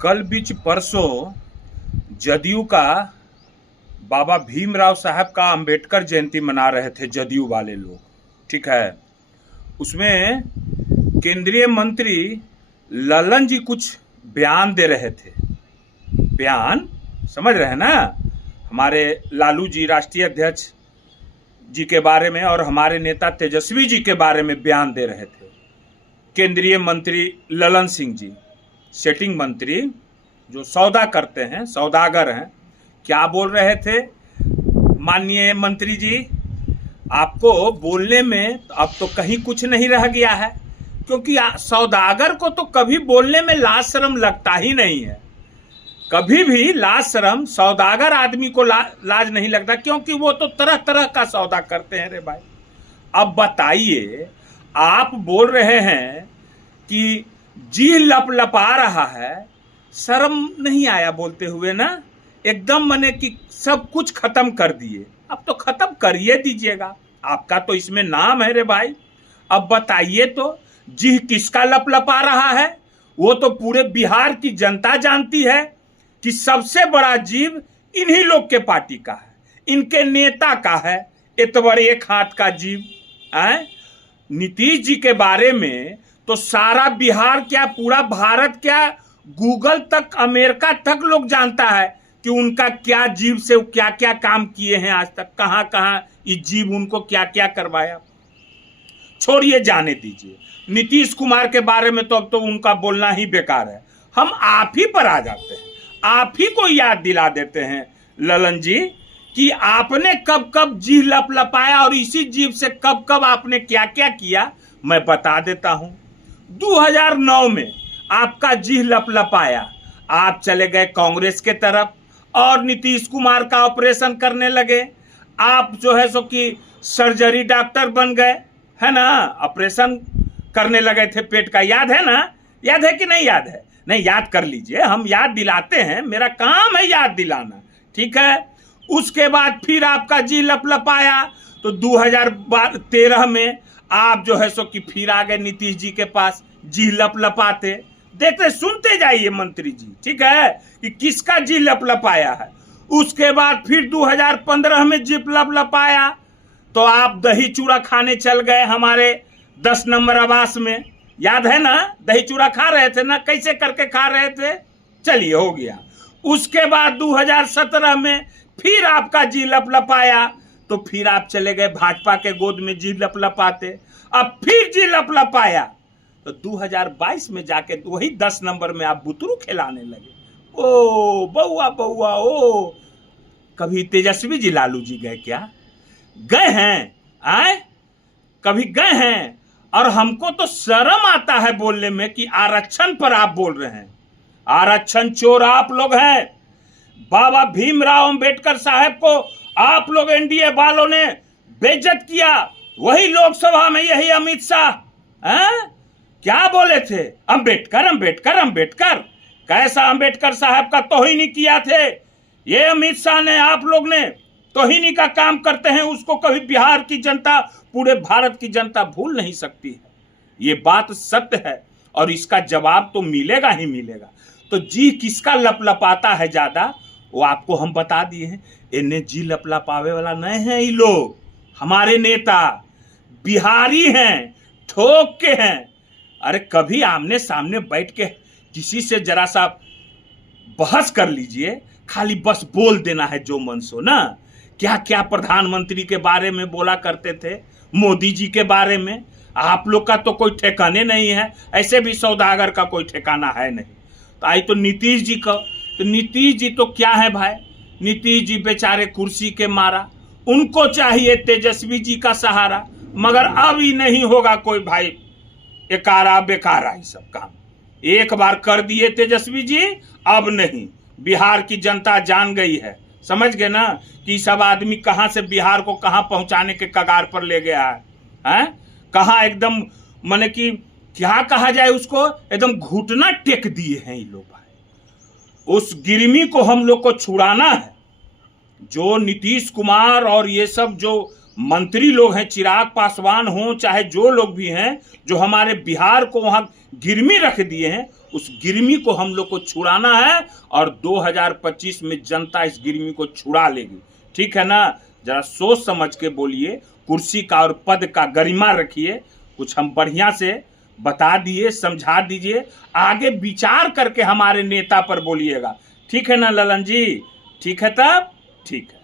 कल बीच परसों जदयू का बाबा भीमराव साहब का अंबेडकर जयंती मना रहे थे जदयू वाले लोग। ठीक है, उसमें केंद्रीय मंत्री ललन जी कुछ बयान दे रहे थे। बयान समझ रहे हैं ना, हमारे लालू जी राष्ट्रीय अध्यक्ष जी के बारे में और हमारे नेता तेजस्वी जी के बारे में बयान दे रहे थे। केंद्रीय मंत्री ललन सिंह जी, सेटिंग मंत्री जो सौदा करते हैं, सौदागर हैं, क्या बोल रहे थे? माननीय मंत्री जी, आपको बोलने में अब तो कहीं कुछ नहीं रह गया है, क्योंकि सौदागर को तो कभी बोलने में लाज शर्म लगता ही नहीं है। कभी भी लाज शर्म सौदागर आदमी को लाज नहीं लगता, क्योंकि वो तो तरह तरह का सौदा करते हैं रे भाई। अब बताइए, आप बोल रहे हैं कि जी लपलपा रहा है, शर्म नहीं आया बोलते हुए ना? एकदम मने कि सब कुछ खत्म कर दिए। अब तो खत्म करिए दीजिएगा, आपका तो इसमें नाम है रे भाई। अब बताइए तो, जी किसका लपलपा रहा है? वो तो पूरे बिहार की जनता जानती है कि सबसे बड़ा जीव इन्हीं लोग के पार्टी का है, इनके नेता का है। इतवर एक हाथ का जीव है। नीतीश जी के बारे में तो सारा बिहार क्या, पूरा भारत क्या, गूगल तक, अमेरिका तक लोग जानता है कि उनका क्या जीव से क्या क्या काम किए हैं आज तक, कहां कहां इस जीव उनको क्या क्या करवाया। छोड़िए, जाने दीजिए। नीतीश कुमार के बारे में तो अब तो उनका बोलना ही बेकार है। हम आप ही पर आ जाते हैं, आप ही को याद दिला देते हैं ललन जी कि आपने कब कब जी लपलपाया और इसी जीव से कब कब आपने क्या क्या किया। मैं बता देता हूं, 2009 में आपका जी लपलपाया, आप चले गए कांग्रेस के तरफ और नीतीश कुमार का ऑपरेशन करने लगे। आप जो है सो कि सर्जरी डॉक्टर बन गए, है ना? ऑपरेशन करने लगे थे पेट का, याद है ना? याद है कि नहीं याद है? नहीं, याद कर लीजिए, हम याद दिलाते हैं, मेरा काम है याद दिलाना। ठीक है, उसके बाद फिर आपका जी लपलपाया तो 2013 में आप जो है सो कि फिर आ गए नीतीश जी के पास जी लपलपाते। देखते सुनते जाइए मंत्री जी, ठीक है, कि किसका जी लपलपाया है। उसके बाद फिर 2015 में जी लपलपाया तो आप दही चूड़ा खाने चल गए हमारे 10 नंबर आवास में, याद है ना? दही चूड़ा खा रहे थे ना, कैसे करके खा रहे थे? चलिए, हो गया। उसके बाद 2017 में फिर आपका जी लपलपाया तो फिर आप चले गए भाजपा के गोद में जी लपलपाते। अब फिर जी लपलपाया तो 2022 में जाके वही 10 नंबर में आप बुतरू खिलाने लगे। ओ बउआ बउआ, ओ कभी तेजस्वी जी लालू जी गए क्या? गए हैं? आए कभी गए हैं? और हमको तो शर्म आता है बोलने में कि आरक्षण पर आप बोल रहे हैं। आरक्षण चोर आप लोग हैं। बाबा भीमराव अंबेडकर साहब को आप लोग एनडीए वालों ने बेइज्जत किया। वही लोकसभा में यही अमित शाह क्या बोले थे? अंबेडकर अंबेडकर अंबेडकर। कैसा अंबेडकर साहब का तौहीन किया थे ये अमित शाह ने, आप लोग ने तौहीनी का काम करते हैं। उसको कभी बिहार की जनता, पूरे भारत की जनता भूल नहीं सकती है। ये बात सत्य है और इसका जवाब तो मिलेगा ही मिलेगा। तो जी किसका लपलपाता है ज्यादा, वो आपको हम बता दिए हैं। इन्हें जी लपलपावे वाला नहीं है, ये लोग हमारे नेता बिहारी हैं, ठोक के हैं। अरे कभी आमने सामने बैठ के किसी से जरा सा बहस कर लीजिए, खाली बस बोल देना है जो मन सो ना। क्या क्या प्रधानमंत्री के बारे में बोला करते थे, मोदी जी के बारे में। आप लोग का तो कोई ठिकाने नहीं है, ऐसे भी सौदागर का कोई ठिकाना है नहीं। तो आई तो नीतीश जी का, तो नीतीश जी तो क्या है भाई? नीतीश जी बेचारे कुर्सी के मारा, उनको चाहिए तेजस्वी जी का सहारा। मगर अब ही नहीं होगा कोई भाई, एकारा बेकारा ही सब काम एक बार कर दिए तेजस्वी जी, अब नहीं। बिहार की जनता जान गई है, समझ गए ना कि सब आदमी कहां से बिहार को कहां पहुंचाने के कगार पर ले गया है। कहां एकदम माने कि क्या कहा जाए उसको, एकदम घुटना टेक दिए हैं ये लोग भाई। उस गिरमी को हम लोग को छुड़ाना है। जो नीतीश कुमार और ये सब जो मंत्री लोग हैं, चिराग पासवान हो चाहे जो लोग भी हैं, जो हमारे बिहार को वहां गिरमी रख दिए हैं, उस गिरमी को हम लोग को छुड़ाना है और 2025 में जनता इस गिरमी को छुड़ा लेगी। ठीक है ना? जरा सोच समझ के बोलिए, कुर्सी का और पद का गरिमा रखिए। कुछ हम बढ़िया से बता दिए, समझा दीजिए, आगे विचार करके हमारे नेता पर बोलिएगा। ठीक है ना ललन जी? ठीक है तब? ठीक है।